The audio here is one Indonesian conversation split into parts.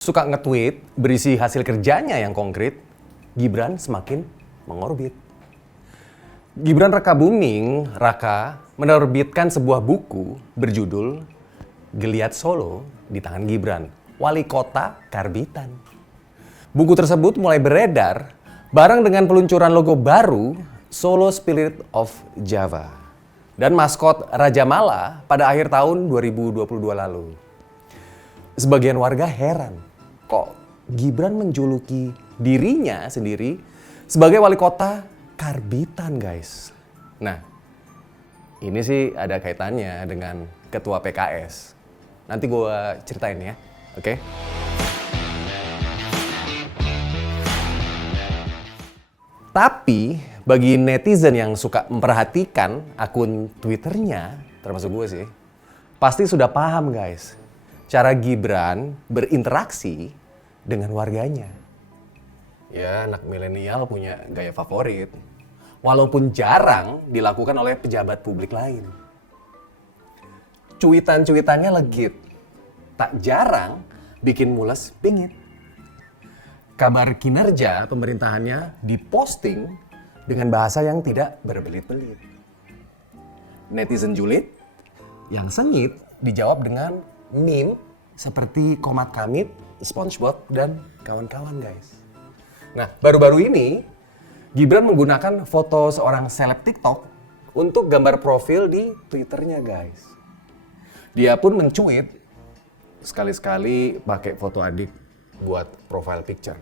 Suka nge-tweet berisi hasil kerjanya yang konkret, Gibran semakin mengorbit. Gibran Rakabuming Raka menerbitkan sebuah buku berjudul Geliat Solo di Tangan Gibran, Wali Kota Karbitan. Buku tersebut mulai beredar bareng dengan peluncuran logo baru Solo Spirit of Java dan maskot Raja Mala pada akhir tahun 2022 lalu. Sebagian warga heran, kok Gibran menjuluki dirinya sendiri sebagai wali kota Karbitan, guys. Nah, ini sih ada kaitannya dengan ketua PKS. Nanti gue ceritain ya, oke? Tapi bagi netizen yang suka memperhatikan akun Twitternya, termasuk gue sih, pasti sudah paham, guys, cara Gibran berinteraksi dengan warganya. Ya, anak milenial punya gaya favorit, walaupun jarang dilakukan oleh pejabat publik lain. Cuitan-cuitannya legit, tak jarang bikin mules pingit. Kabar kinerja pemerintahannya diposting dengan bahasa yang tidak berbelit-belit. Netizen julid, yang sengit dijawab dengan meme seperti Komat Kamit, SpongeBob, dan kawan-kawan, guys. Nah, baru-baru ini Gibran menggunakan foto seorang seleb TikTok untuk gambar profil di Twitternya, guys. Dia pun mencuit sekali-sekali pakai foto adik buat profile picture.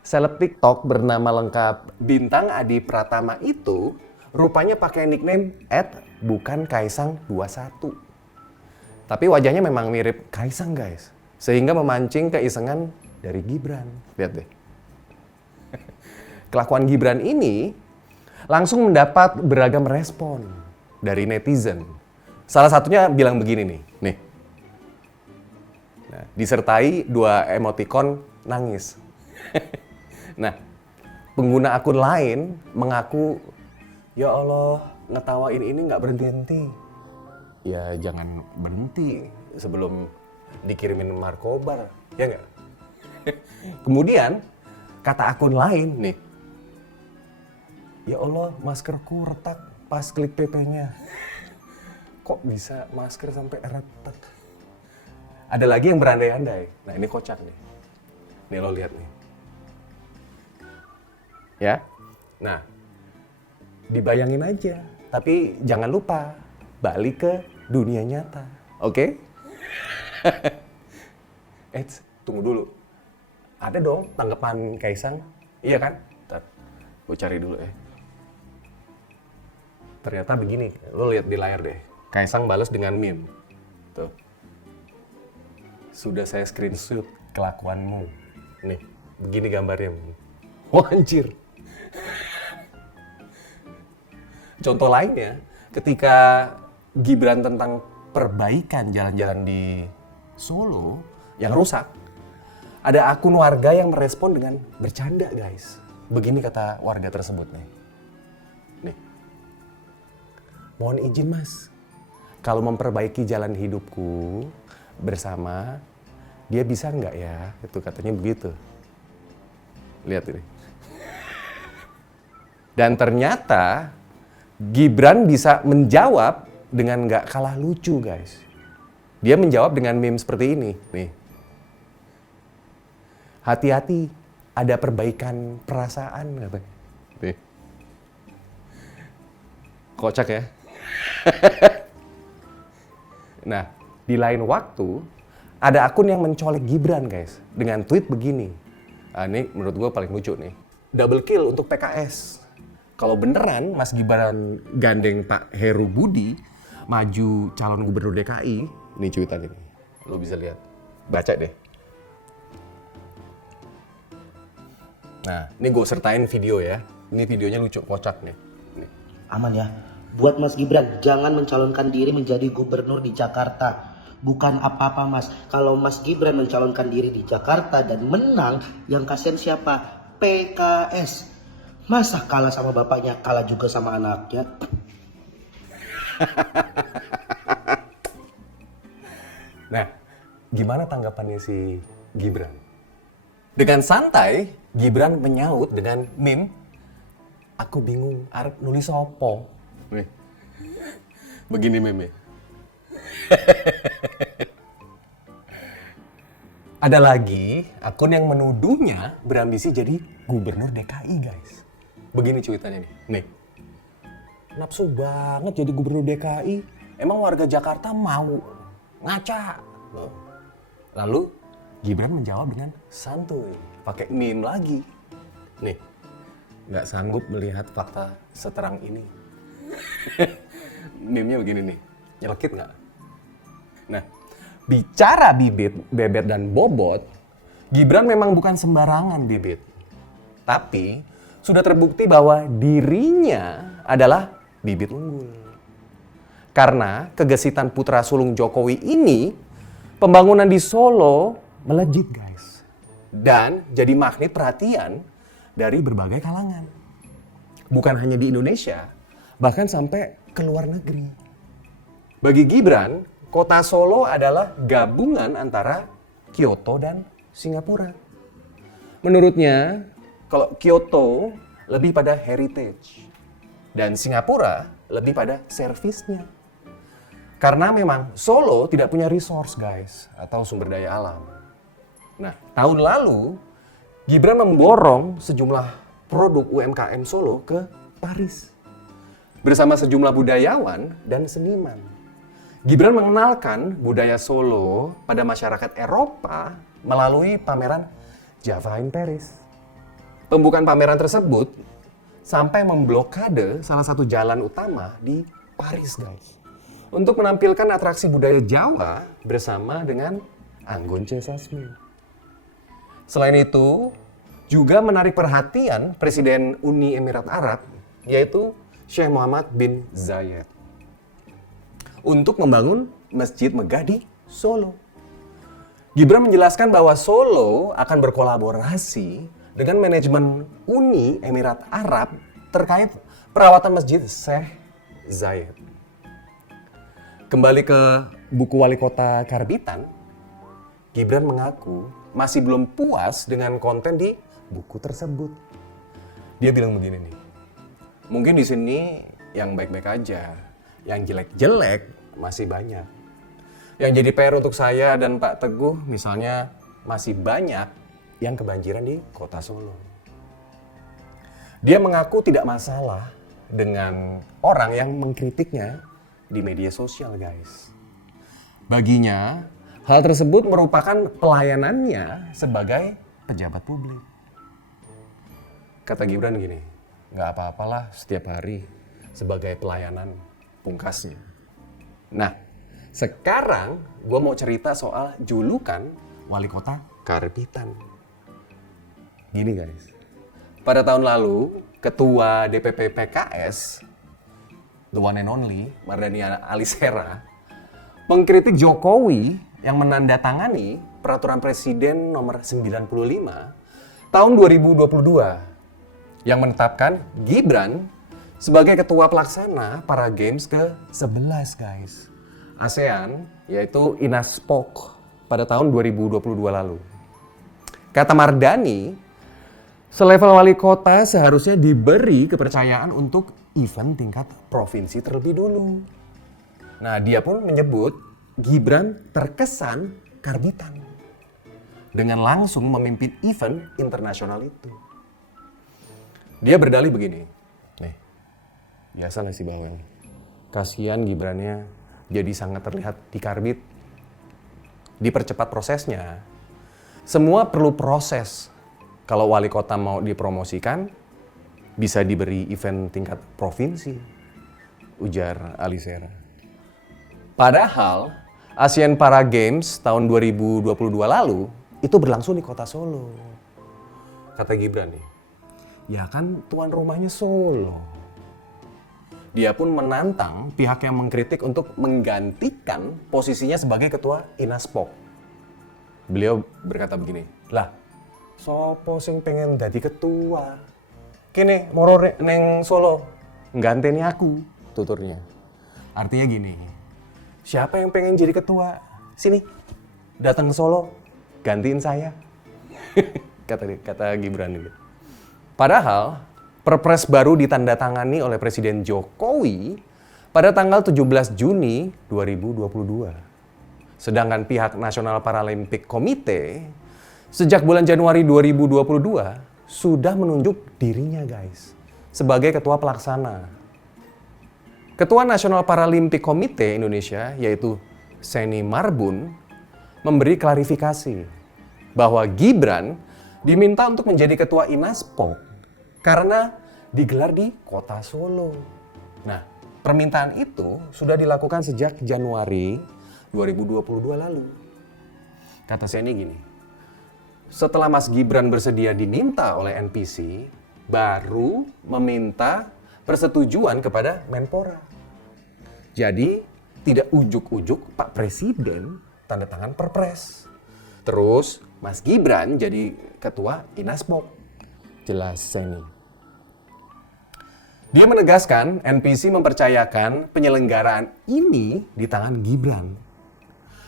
Seleb TikTok bernama lengkap Bintang Adi Pratama itu rupanya pakai nickname @bukankaisang21. Tapi wajahnya memang mirip Kaisang, guys. Sehingga memancing keisengan dari Gibran. Lihat deh. Kelakuan Gibran ini langsung mendapat beragam respon dari netizen. Salah satunya bilang begini nih. Nih. Nah, disertai 2 emoticon nangis. Nah, pengguna akun lain mengaku, "Ya Allah, ngetawain ini nggak berhenti-henti." Ya jangan berhenti sebelum dikirimin markobar, ya nggak? Kemudian kata akun lain nih, "Ya Allah, maskerku retak pas klik PP-nya." Kok bisa masker sampai retak? Ada lagi yang berandai-andai. Nah, ini kocak nih. Nih lo lihat nih. Ya. Nah, dibayangin aja. Tapi jangan lupa balik ke dunia nyata. Oke? Tunggu dulu. Ada dong tanggapan Kaisang. Iya kan? Ntar, gue cari dulu ya. Ternyata begini. Lo lihat di layar deh. Kaisang balas dengan meme. Tuh. Sudah saya screenshot kelakuanmu. Nih, begini gambarnya. Wah, anjir. Contoh lainnya, ketika Gibran tentang perbaikan jalan-jalan di Solo yang rusak, ada akun warga yang merespon dengan bercanda, guys. Begini kata warga tersebut nih. Nih. "Mohon izin, Mas. Kalau memperbaiki jalan hidupku bersama, dia bisa nggak ya?" Itu katanya begitu. Lihat ini. Dan ternyata Gibran bisa menjawab dengan nggak kalah lucu, guys. Dia menjawab dengan meme seperti ini. Nih. "Hati-hati, ada perbaikan perasaan." Katanya. Nih. Kocak ya. Nah, di lain waktu, ada akun yang mencolek Gibran, guys. Dengan tweet begini. Ini menurut gue paling lucu nih. "Double kill untuk PKS. Kalau beneran Mas Gibran gandeng Pak Heru Budi maju calon gubernur DKI," ini cuitan ini. Lo bisa lihat. Baca deh. Nah, ini gue sertain video ya. Ini videonya lucu, kocak nih. Nih. Aman ya. Buat Mas Gibran, jangan mencalonkan diri menjadi gubernur di Jakarta. Bukan apa-apa, Mas. Kalau Mas Gibran mencalonkan diri di Jakarta dan menang, yang kasihan siapa? PKS. Masa kalah sama bapaknya, kalah juga sama anaknya? Nah, Gimana tanggapannya si Gibran? Dengan santai, Gibran menyaut dengan meme, aku bingung arep nulis apa. Nih, begini meme. Ada lagi akun yang menuduhnya berambisi jadi gubernur DKI, guys. Begini cuitannya nih. Nih. Nafsu banget jadi gubernur DKI. Emang warga Jakarta mau? Ngaca. Lalu Gibran menjawab dengan santuy, pakai meme lagi. Nih, nggak sanggup melihat fakta seterang ini. Meme-nya begini nih, nyelekit nggak? Nah, bicara bibit, bebet, dan bobot, Gibran memang bukan sembarangan bibit. Tapi, sudah terbukti bahwa dirinya adalah bibit unggul. Karena kegesitan putra sulung Jokowi ini, pembangunan di Solo melejit, guys. Dan jadi magnet perhatian dari berbagai kalangan. Bukan hanya di Indonesia, bahkan sampai ke luar negeri. Bagi Gibran, kota Solo adalah gabungan antara Kyoto dan Singapura. Menurutnya, kalau Kyoto lebih pada heritage dan Singapura lebih pada servisnya. Karena memang Solo tidak punya resource, guys, atau sumber daya alam. Nah, tahun lalu Gibran memborong sejumlah produk UMKM Solo ke Paris bersama sejumlah budayawan dan seniman. Gibran mengenalkan budaya Solo pada masyarakat Eropa melalui pameran Java in Paris. Pembukaan pameran tersebut sampai memblokade salah satu jalan utama di Paris, guys, untuk menampilkan atraksi budaya Jawa bersama dengan Anggun C. Sasmi. Selain itu, juga menarik perhatian Presiden Uni Emirat Arab, yaitu Sheikh Mohammed bin Zayed, untuk membangun Masjid Megah di Solo. Gibran menjelaskan bahwa Solo akan berkolaborasi dengan manajemen Uni Emirat Arab terkait perawatan Masjid Sheikh Zayed. Kembali ke buku Wali Kota Karbitan, Gibran mengaku masih belum puas dengan konten di buku tersebut. Dia bilang begini nih, mungkin di sini yang baik-baik aja, yang jelek-jelek masih banyak. Yang jadi PR untuk saya dan Pak Teguh misalnya masih banyak yang kebanjiran di kota Solo. Dia mengaku tidak masalah dengan orang yang mengkritiknya di media sosial, guys. Baginya, hal tersebut merupakan pelayanannya sebagai pejabat publik. Kata Gibran gini, nggak apa-apalah setiap hari sebagai pelayanan pungkasnya. Nah, sekarang gue mau cerita soal julukan Wali Kota Karbitan. Gini, guys. Pada tahun lalu, Ketua DPP PKS, the one and only, Mardhani Alisera, mengkritik Jokowi yang menandatangani Peraturan Presiden Nomor 95 tahun 2022 yang menetapkan Gibran sebagai Ketua Pelaksana para Games ke-11, guys. ASEAN, yaitu INASPOK pada tahun 2022 lalu. Kata Mardhani, selevel wali kota seharusnya diberi kepercayaan untuk event tingkat provinsi terlebih dulu. Nah, dia pun menyebut Gibran terkesan karbitan dengan langsung memimpin event internasional itu. Dia berdalih begini, nih, biasalah si bawel. Kasihan Gibrannya jadi sangat terlihat di karbit. Dipercepat prosesnya. Semua perlu proses. Kalau wali kota mau dipromosikan, bisa diberi event tingkat provinsi, ujar Alisera. Padahal, Asian Para Games tahun 2022 lalu itu berlangsung di kota Solo. Kata Gibran nih, ya kan tuan rumahnya Solo. Dia pun menantang pihak yang mengkritik untuk menggantikan posisinya sebagai ketua INASPOK. Beliau berkata begini, lah, sopo sing pengen jadi ketua? Kene moro neng Solo, ngganteni aku, tuturnya. Artinya gini, siapa yang pengen jadi ketua? Sini, datang ke Solo, gantiin saya. kata Gibran gitu. Padahal Perpres baru ditandatangani oleh Presiden Jokowi pada tanggal 17 Juni 2022. Sedangkan pihak National Paralympic Committee sejak bulan Januari 2022 sudah menunjuk dirinya guys sebagai ketua pelaksana. Ketua National Paralympic Committee Indonesia yaitu Seni Marbun memberi klarifikasi bahwa Gibran diminta untuk menjadi ketua Inaspok karena digelar di kota Solo. Nah, permintaan itu sudah dilakukan sejak Januari 2022 lalu. Kata Seni gini, setelah Mas Gibran bersedia diminta oleh NPC, baru meminta persetujuan kepada Menpora. Jadi, tidak ujuk-ujuk Pak Presiden tanda tangan Perpres. Terus, Mas Gibran jadi ketua Inaspok. Jelas Seni. Dia menegaskan NPC mempercayakan penyelenggaraan ini di tangan Gibran.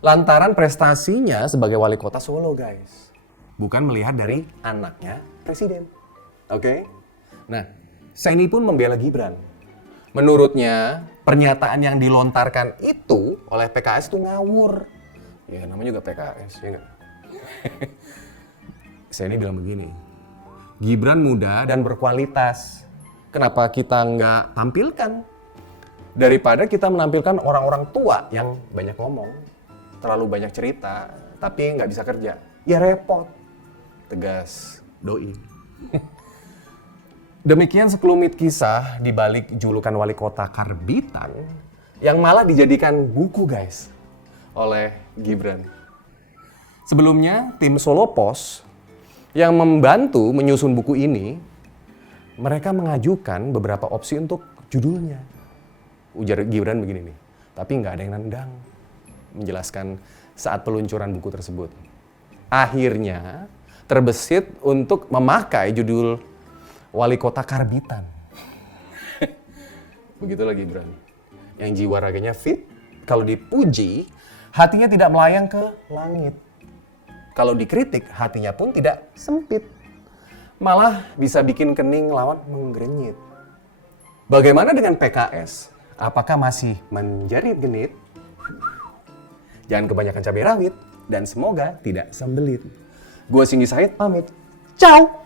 Lantaran prestasinya sebagai wali kota Solo, guys. Bukan melihat dari anaknya presiden. Oke? Nah, Seni pun membela Gibran. Menurutnya, pernyataan yang dilontarkan itu oleh PKS itu ngawur. Ya, namanya juga PKS, ya nggak? Seni bilang begini, Gibran muda dan berkualitas. Kenapa kita nggak tampilkan? Daripada kita menampilkan orang-orang tua yang banyak ngomong, terlalu banyak cerita, tapi nggak bisa kerja. Ya repot. Tegas doi. Demikian sekelumit kisah di balik julukan wali kota karbitan yang malah dijadikan buku guys oleh Gibran. Sebelumnya tim Solo Pos yang membantu menyusun buku ini, mereka mengajukan beberapa opsi untuk judulnya. Ujar Gibran begini nih, tapi nggak ada yang nendang. Menjelaskan saat peluncuran buku tersebut. Akhirnya terbesit untuk memakai judul Wali Kota Karbitan. Begitulah Gibran. Yang jiwa raganya fit, kalau dipuji, hatinya tidak melayang ke langit. Kalau dikritik, hatinya pun tidak sempit. Malah bisa bikin kening lawan menggrenyit. Bagaimana dengan PKS? Apakah masih menjerit genit? Jangan kebanyakan cabai rawit dan semoga tidak sembelit. Gua Singgi Said pamit. Ciao!